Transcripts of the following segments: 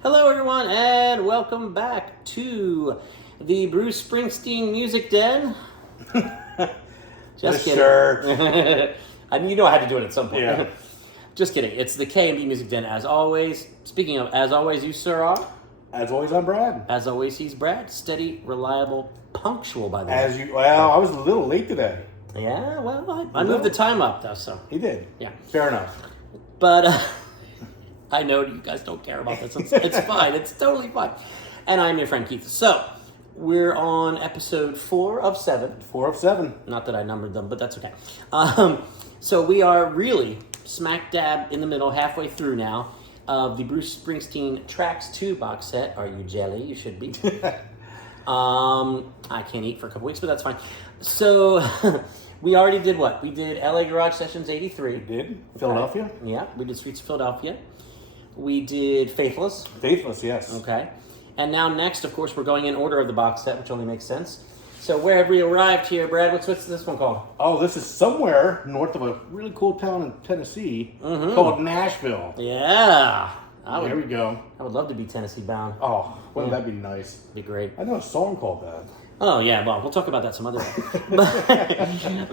Hello, everyone, and welcome back to the Bruce Springsteen Music Den. Just kidding. I mean, you know I had to do it at some point. Yeah. Just kidding. It's the K&B Music Den, as always. Speaking of, as always, you, sir, are? As always, I'm Brad. As always, he's Brad. Steady, reliable, punctual, by the way. Well, I was a little late today. Yeah, well, I moved the time up, though, so. He did. Yeah. Fair enough. But I know you guys don't care about this. It's fine. It's totally fine. And I'm your friend Keith. So, we're on episode 4 of 7. 4 of 7. Not that I numbered them, but that's okay. So we are really smack dab in the middle, halfway through now, of the Bruce Springsteen Tracks 2 box set. Are you jelly? You should be. I can't eat for a couple weeks, but that's fine. So we already did what? We did LA Garage Sessions 83. We did. Philadelphia? Okay. Yeah, we did Streets of Philadelphia. We did Faithless. Faithless, yes. Okay. And now next, of course, we're going in order of the box set, which only makes sense. So where have we arrived here, Brad? What's this one called? Oh, this is somewhere north of a really cool town in Tennessee called Nashville. Yeah. There we go. I would love to be Tennessee bound. Oh, wouldn't that be nice? Be great. I know a song called that. Oh, yeah. Well, we'll talk about that some other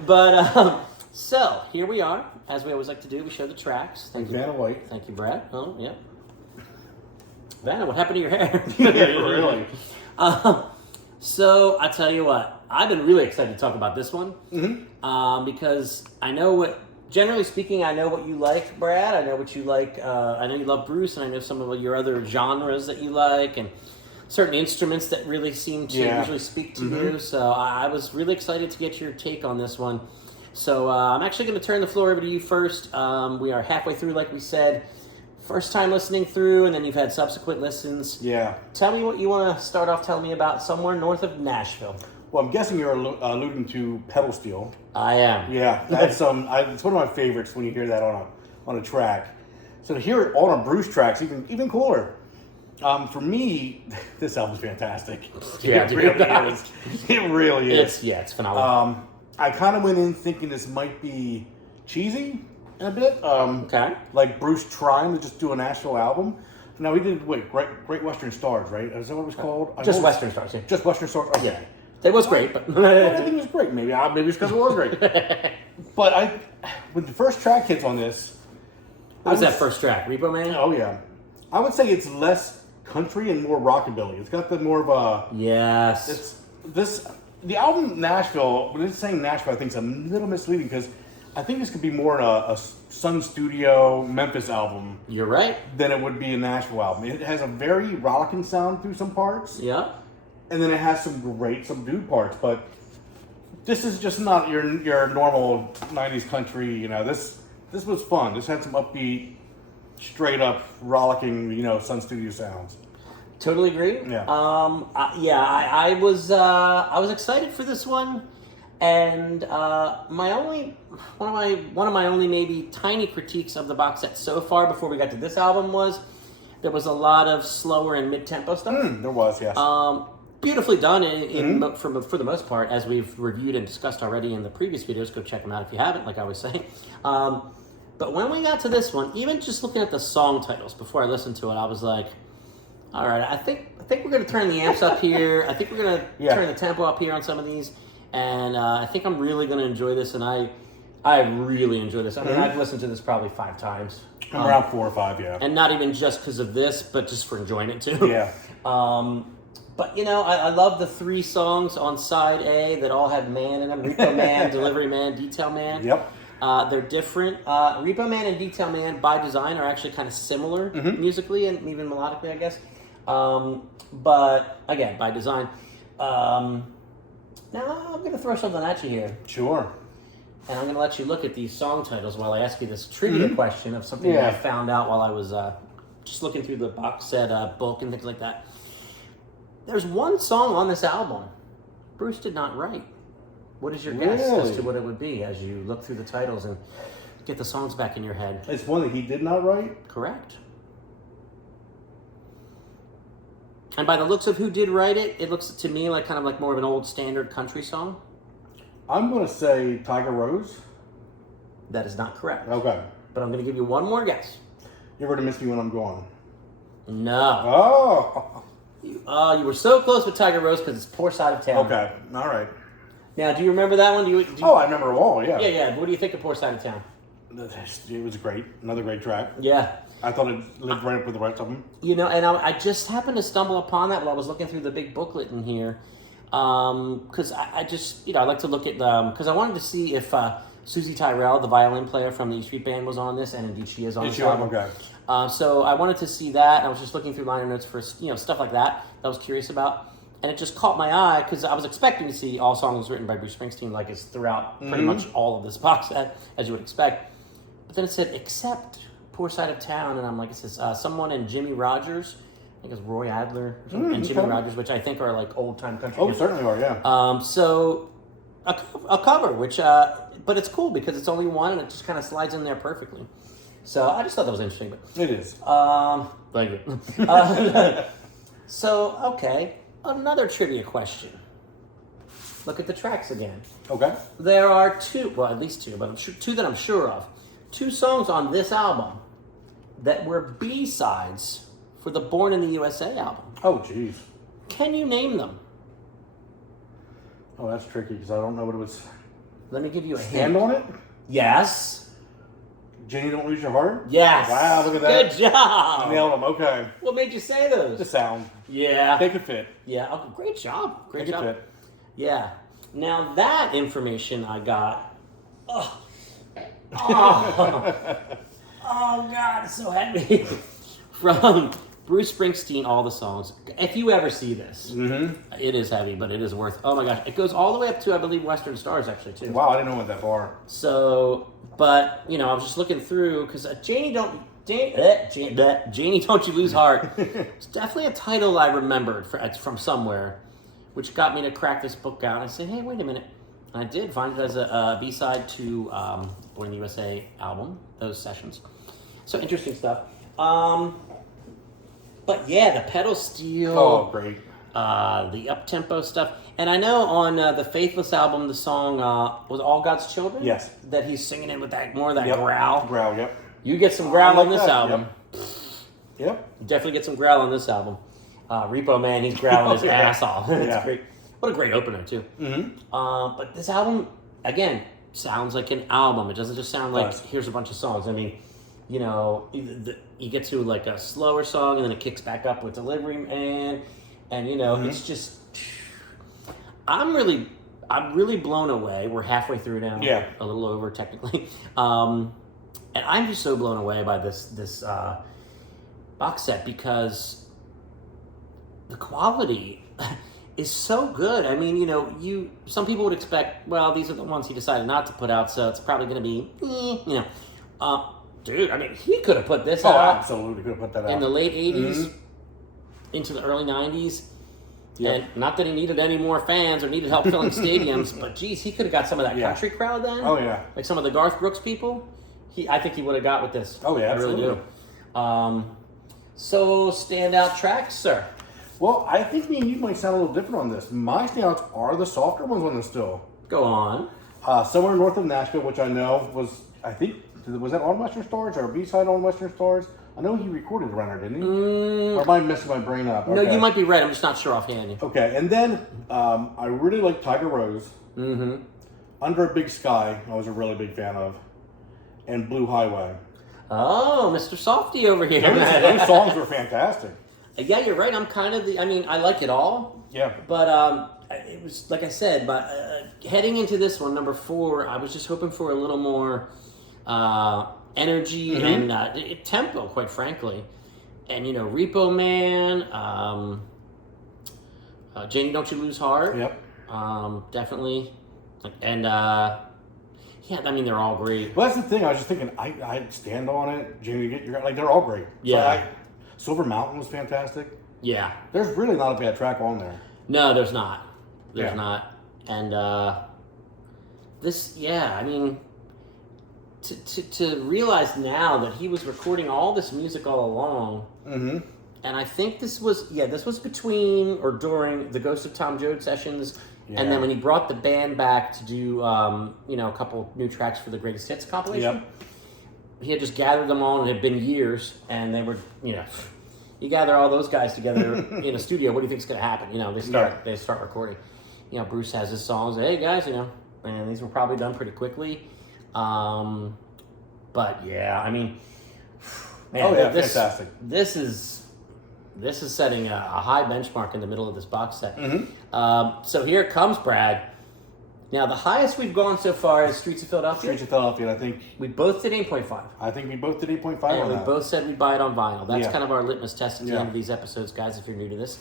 day. So here we are. As we always like to do, we show the tracks. Thank you. Vanna White. Thank you, Brad. Oh, yeah. Vanna, what happened to your hair? Really? So I tell you what, I've been really excited to talk about this one because I know what, generally speaking, I know what you like, Brad. I know what you like. I know you love Bruce, and I know some of your other genres that you like, and certain instruments that really seem to usually speak to you. So I was really excited to get your take on this one. So I'm actually going to turn the floor over to you first. We are halfway through, like we said. First time listening through, and then you've had subsequent listens. Yeah. Tell me what you want to start off telling me about somewhere north of Nashville. Well, I'm guessing you're alluding to pedal steel. I am. Yeah, that's it's one of my favorites when you hear that on a track. So to hear it on a Bruce track's even cooler. For me, this album's fantastic. Yeah, it really is. It really is. It's phenomenal. I kind of went in thinking this might be cheesy in a bit. Okay. Like Bruce trying to just do a Nashville album. Now we did Great Western Stars, right? Is that what it was called? Just Western Stars. Yeah. Just Western Stars. Okay. Yeah. It was great, but I think it was great. Maybe it's because it was great. But when the first track hits on this, what was that first track? Repo Man? Oh yeah, I would say it's less country and more rockabilly. It's got the more of a yes. The album Nashville. When it's saying Nashville, I think it's a little misleading because I think this could be more a Sun Studio Memphis album. You're right. Than it would be a Nashville album. It has a very rocking sound through some parts. Yeah. And then it has some great subdued parts, but this is just not your normal 90s country, you know. This was fun. This had some upbeat, straight up rollicking, Sun Studio sounds. Totally agree. Yeah. I was excited for this one, and one of my only maybe tiny critiques of the box set so far before we got to this album was there was a lot of slower and mid-tempo stuff. There was, yes. Beautifully done for the most part, as we've reviewed and discussed already in the previous videos. Go check them out if you haven't, like I was saying. But when we got to this one, even just looking at the song titles before I listened to it, I was like, all right, I think we're going to turn the amps up here. I think we're going to turn the tempo up here on some of these. And I think I'm really going to enjoy this. And I really enjoy this. I mean, I've listened to this probably 5 times. I'm around 4 or 5, yeah. And not even just because of this, but just for enjoying it too. Yeah. But, I love the 3 songs on side A that all have man in them. Repo Man, Delivery Man, Detail Man. Yep. They're different. Repo Man and Detail Man, by design, are actually kind of similar musically and even melodically, I guess. But, again, by design. Now, I'm going to throw something at you here. Sure. And I'm going to let you look at these song titles while I ask you this trivia question of something that I found out while I was just looking through the box set book and things like that. There's one song on this album Bruce did not write. What is your guess as to what it would be as you look through the titles and get the songs back in your head? It's one that he did not write? Correct. And by the looks of who did write it, it looks to me like kind of like more of an old standard country song. I'm going to say Tiger Rose. That is not correct. Okay. But I'm going to give you one more guess. You're going to miss me when I'm gone. No. Oh. You were so close with Tiger Rose because it's Poor Side of Town. Okay. All right. Now, do you remember that one? I remember them all, yeah. Yeah. What do you think of Poor Side of Town? It was great. Another great track. Yeah. I thought it lived right up with the rest of them. You know, and I just happened to stumble upon that while I was looking through the big booklet in here. Because I just, I like to look at because I wanted to see if Susie Tyrell, the violin player from the E Street Band, was on this, and indeed she is on this album. Okay. So I wanted to see that, and I was just looking through liner notes for stuff like that I was curious about, and it just caught my eye because I was expecting to see all songs written by Bruce Springsteen, like it's throughout pretty much all of this box set, as you would expect. But then it said except Poor Side of Town, and I'm like, it says someone and Jimmy Rogers. I think it's Roy Adler and Jimmy Rogers, which I think are like old time country. Oh, certainly are, yeah. So a cover, which but it's cool because it's only one and it just kind of slides in there perfectly. So I just thought that was interesting. But it is. Thank you. So okay, another trivia question. Look at the tracks again. Okay. There are two, well, at least two, but two that I'm sure of. 2 songs on this album that were B-sides for the Born in the USA album. Oh, jeez. Can you name them? Oh, that's tricky because I don't know what it was. Let me give you a Stand hint. on It? Yes. Jenny, Don't Lose Your Heart? Yes. Wow, look at that. Good job. Nailed them, okay. What made you say those? The sound. Yeah. They could fit. Yeah. Oh, great job. Great They job. could fit. Yeah. Now that information I got. Oh, God, it's so heavy. From Bruce Springsteen, all the songs. If you ever see this, it is heavy, but it is worth. Oh my gosh, it goes all the way up to I believe Western Stars actually too. Wow, I didn't know it went that far. So, but I was just looking through because Janie, don't you lose heart. It's definitely a title I remembered from somewhere, which got me to crack this book out. And I said, hey, wait a minute. And I did find it as a B-side to Born in the USA album, those sessions. So interesting stuff. But yeah, the pedal steel. Oh, great. The up-tempo stuff. And I know on the Faithless album, the song was All God's Children? Yes. That he's singing in with that more of that growl. Growl, yep. You get some growl on this that. album. Yep. Definitely get some growl on this album. Repo Man, he's growling his ass off. It's great. What a great opener, too. But this album, again, sounds like an album. It doesn't just sound like, here's a bunch of songs. I mean, you get to like a slower song and then it kicks back up with Delivery Man. And, it's just, I'm really blown away. We're halfway through now. Yeah. A little over, technically. And I'm just so blown away by this box set because the quality is so good. I mean, some people would expect, well, these are the ones he decided not to put out, so it's probably going to be, dude, I mean, he could have put this out. Absolutely could have put that out. In the late 80s, into the early 90s. Yep. And not that he needed any more fans or needed help filling stadiums, but geez, he could have got some of that country crowd then. Oh, yeah. Like some of the Garth Brooks people. I think he would have got with this. Oh, yeah, absolutely. I really do. So, standout tracks, sir? Well, I think me and you might sound a little different on this. My standouts are the softer ones on this still. Go on. Somewhere north of Nashville, which I know was that on Western Stars or a B-side on Western Stars? I know he recorded around there, didn't he? Or am I messing my brain up? No, you might be right. I'm just not sure offhand. Okay, and then I really like Tiger Rose. Under a Big Sky, I was a really big fan of. And Blue Highway. Oh, Mr. Softy over here. Those songs were fantastic. Yeah, you're right. I'm kind of I like it all. Yeah. But it was, like I said, but heading into this one, number 4, I was just hoping for a little more energy and tempo, quite frankly. And, Repo Man, Janie, Don't You Lose Heart. Yep. Definitely. And, they're all great. Well, that's the thing. I was just thinking, I'd stand on it. Jamie, get your, they're all great. Yeah. Silver Mountain was fantastic. Yeah. There's really not a bad track on there. No, there's not. There's not. And to realize now that he was recording all this music all along, and I think this was between or during the Ghost of Tom Joad sessions, and then when he brought the band back to do a couple new tracks for the Greatest Hits compilation. He had just gathered them all, and it had been years, and they were, You gather all those guys together in a studio. What do you think's going to happen? You know, they start recording. You know, Bruce has his songs. Hey guys, you know, and these were probably done pretty quickly. But yeah, I mean, man, fantastic. This is setting a high benchmark in the middle of this box set. So here it comes, Brad. Now, the highest we've gone so far is Streets of Philadelphia. Streets of Philadelphia, I think. We both did 8.5. I think we both did 8.5 and on we that. both said we'd buy it on vinyl. That's kind of our litmus test at the end of these episodes, guys, if you're new to this.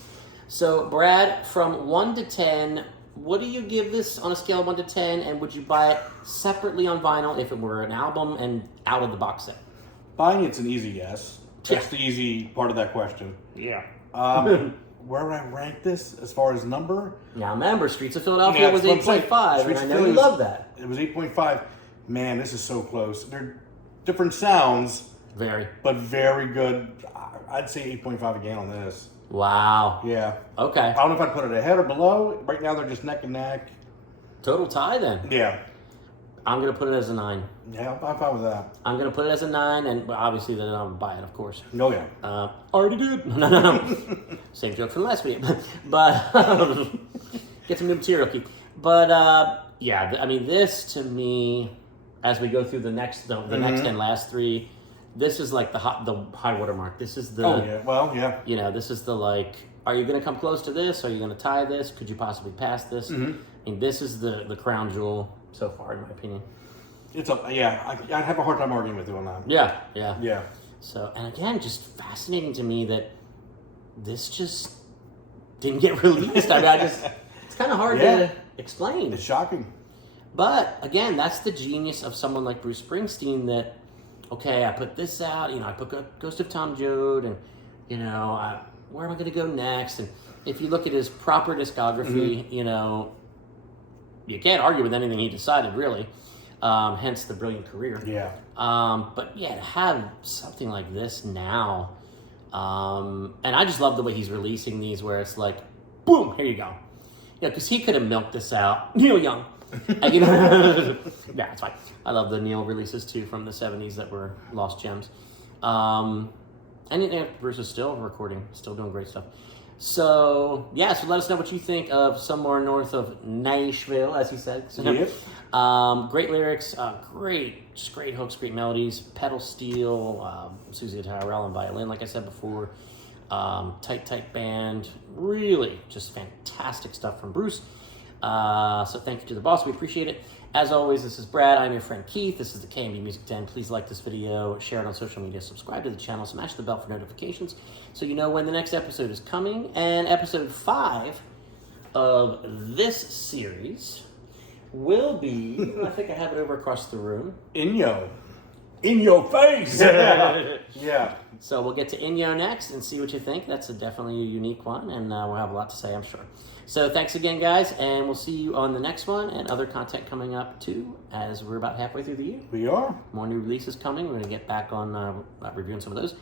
So, Brad, from 1 to 10, what do you give this on a scale of 1 to 10? And would you buy it separately on vinyl if it were an album and out of the box set? Buying it's an easy yes. That's the easy part of that question. Yeah. Where would I rank this as far as number? Now, remember, Streets of Philadelphia was 8.5, and I know you love that. It was 8.5. Man, this is so close. They're different sounds. Very. But very good. I'd say 8.5 again on this. Wow. Yeah. Okay. I don't know if I'd put it ahead or below. Right now, they're just neck and neck. Total tie, then. Yeah. I'm going to put it as a 9. Yeah, I'm fine with that. I'm going to put it as a 9, and obviously then I'll buy it, of course. Oh, yeah. Already did. No. Same joke from last week. But, get some new material, Keith. But, yeah, I mean, this to me, as we go through the next and last 3, this is like the high water mark. This is the... Oh, yeah. Well, yeah. You know, this is the, like, are you going to come close to this? Are you going to tie this? Could you possibly pass this? I mean, this is the crown jewel so far, in my opinion. I'd have a hard time arguing with you on that. Yeah. So, and again, just fascinating to me that this just didn't get released. I mean, it's kind of hard to explain. It's shocking. But again, that's the genius of someone like Bruce Springsteen that, okay, I put this out, you know, I put Ghost of Tom Joad, and, you know, where am I going to go next? And if you look at his proper discography, you know, you can't argue with anything he decided, really. Hence the brilliant career. Yeah. But yeah, to have something like this now, and I just love the way he's releasing these, where it's like, boom, here you go. Yeah, because he could have milked this out. Neil Young. And, you know, yeah, it's fine. I love the Neil releases too from the 70s that were lost gems. And Bruce is still recording, still doing great stuff. So, yeah, so let us know what you think of Somewhere North of Nashville, as he said. Yep. Great lyrics, great hooks, great melodies, pedal steel, Susie Tyrell on violin, like I said before. Tight band. Really just fantastic stuff from Bruce. So thank you to the boss. We appreciate it. As always, this is Brad. I'm your friend Keith. This is the KMB Music Den. Please like this video, share it on social media, subscribe to the channel, smash the bell for notifications so you know when the next episode is coming. And episode 5 of this series will be, I think I have it over across the room. Inyo. In your face! Yeah. So we'll get to Inyo next and see what you think. That's definitely a unique one, and we'll have a lot to say, I'm sure. So thanks again, guys, and we'll see you on the next one, and other content coming up, too, as we're about halfway through the year. We are. More new releases coming. We're going to get back on reviewing some of those,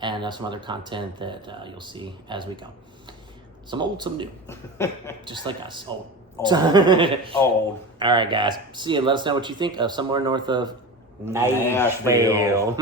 and some other content that you'll see as we go. Some old, some new. Just like us. Old. Old. All right, guys. See you. Let us know what you think of Somewhere North of Nashville.